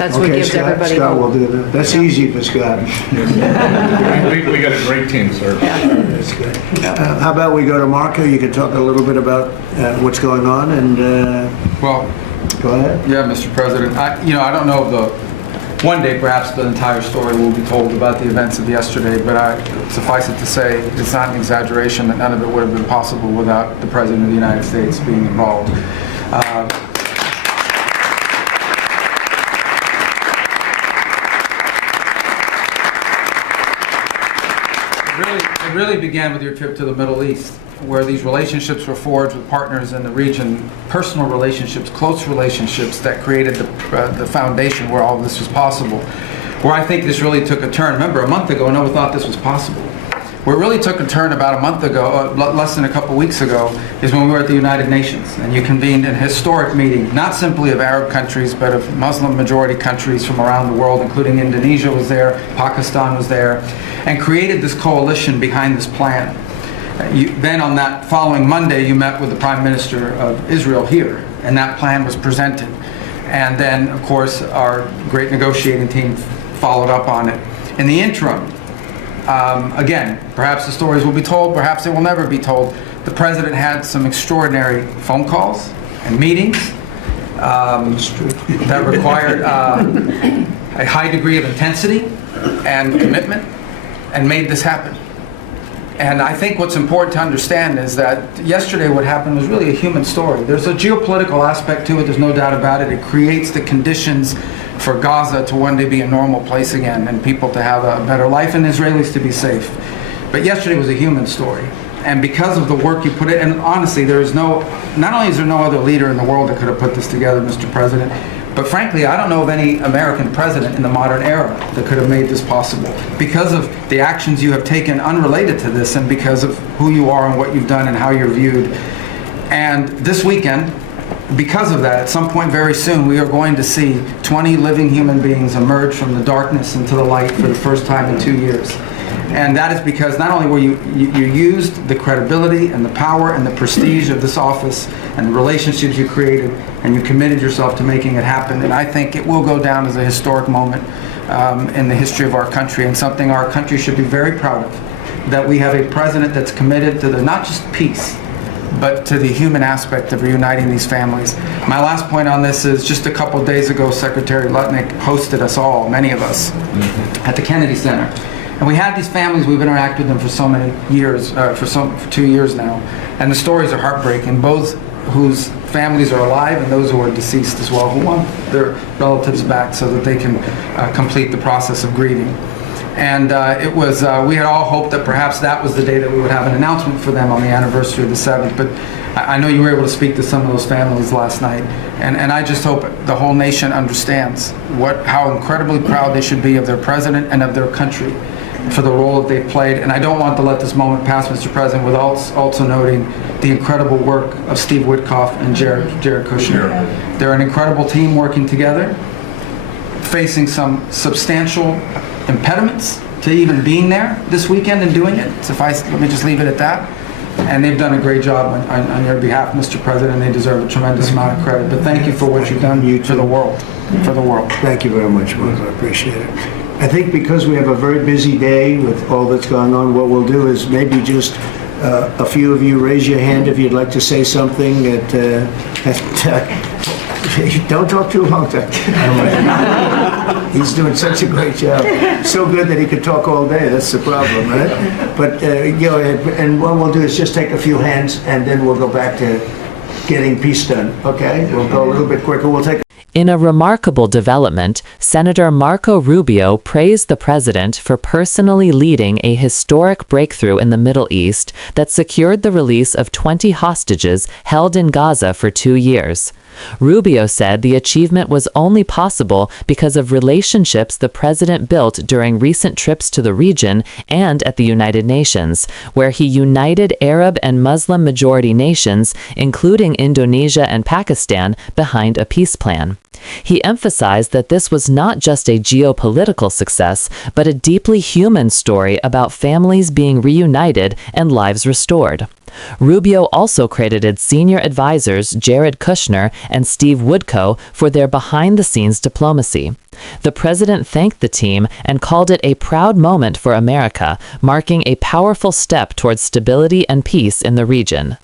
That's what gives everybody Scott hope. will do that. That's easy for Scott. We got a great team, sir. That's good. How about we go to Marco? You can talk a little bit about what's going on, and Well, go ahead. yeah, Mr. President, I don't know if one day perhaps the entire story will be told about the events of yesterday, but suffice it to say, it's not an exaggeration that none of it would have been possible without the President of the United States being involved. It really began with your trip to the Middle East, where these relationships were forged with partners in the region, personal relationships, close relationships that created the foundation where all of this was possible. Where I think this really took a turn. Remember, a month ago, no one thought this was possible. Where it really took a turn about a month ago, less than a couple weeks ago, is when we were at the United Nations, and you convened a historic meeting, not simply of Arab countries, but of Muslim majority countries from around the world, including Indonesia was there, Pakistan was there, and created this coalition behind this plan. Then on that following Monday, you met with the Prime Minister of Israel here, and that plan was presented. And then, of course, our great negotiating team followed up on it. In the interim, again, perhaps the stories will be told, perhaps they will never be told. The President had some extraordinary phone calls and meetings that required a high degree of intensity and commitment, and made this happen. And I think what's important to understand is that yesterday what happened was really a human story. There's a geopolitical aspect to it, there's no doubt about it. It creates the conditions for Gaza to one day be a normal place again, and people to have a better life, and Israelis to be safe. But yesterday was a human story. And because of the work you put in, and honestly, not only is there no other leader in the world that could have put this together, Mr. President, but frankly, I don't know of any American president in the modern era that could have made this possible. Because of the actions you have taken unrelated to this, and because of who you are and what you've done and how you're viewed. And this weekend, because of that, at some point very soon, we are going to see 20 living human beings emerge from the darkness into the light for the first time in 2 years. And that is because not only were you used the credibility and the power and the prestige of this office and the relationships you created, and you committed yourself to making it happen. And I think it will go down as a historic moment in the history of our country, and something our country should be very proud of, that we have a president that's committed to the not just peace, but to the human aspect of reuniting these families. My last point on this is just a couple days ago, Secretary Lutnick hosted us all, many of us, at the Kennedy Center. And we had these families, we've interacted with them for so many years, for 2 years now. And the stories are heartbreaking, both whose families are alive and those who are deceased as well, who want their relatives back so that they can complete the process of grieving. And we had all hoped that perhaps that was the day that we would have an announcement for them on the anniversary of the 7th. But I know you were able to speak to some of those families last night. And I just hope the whole nation understands how incredibly proud they should be of their president and of their country for the role that they've played. And I don't want to let this moment pass, Mr. President, without also noting the incredible work of Steve Witkoff and Jared Kushner. They're an incredible team working together, facing some substantial impediments to even being there this weekend and doing it. Let me just leave it at that. And they've done a great job on your behalf, Mr. President. They deserve a tremendous amount of credit. But thank you for what you've done for the world. Thank you very much, Mark. I appreciate it. I think because we have a very busy day with all that's going on, what we'll do is maybe just a few of you raise your hand if you'd like to say something. Don't talk too long, Doug. He's doing such a great job. So good that he could talk all day. That's the problem, right? But go ahead. And what we'll do is just take a few hands, and then we'll go back to getting peace done. Okay? We'll go a little bit quicker. We'll take. In a remarkable development, Senator Marco Rubio praised the president for personally leading a historic breakthrough in the Middle East that secured the release of 20 hostages held in Gaza for 2 years. Rubio said the achievement was only possible because of relationships the president built during recent trips to the region and at the United Nations, where he united Arab and Muslim majority nations, including Indonesia and Pakistan, behind a peace plan. He emphasized that this was not just a geopolitical success, but a deeply human story about families being reunited and lives restored. Rubio also credited senior advisors Jared Kushner and Steve Woodko for their behind-the-scenes diplomacy. The president thanked the team and called it a proud moment for America, marking a powerful step towards stability and peace in the region.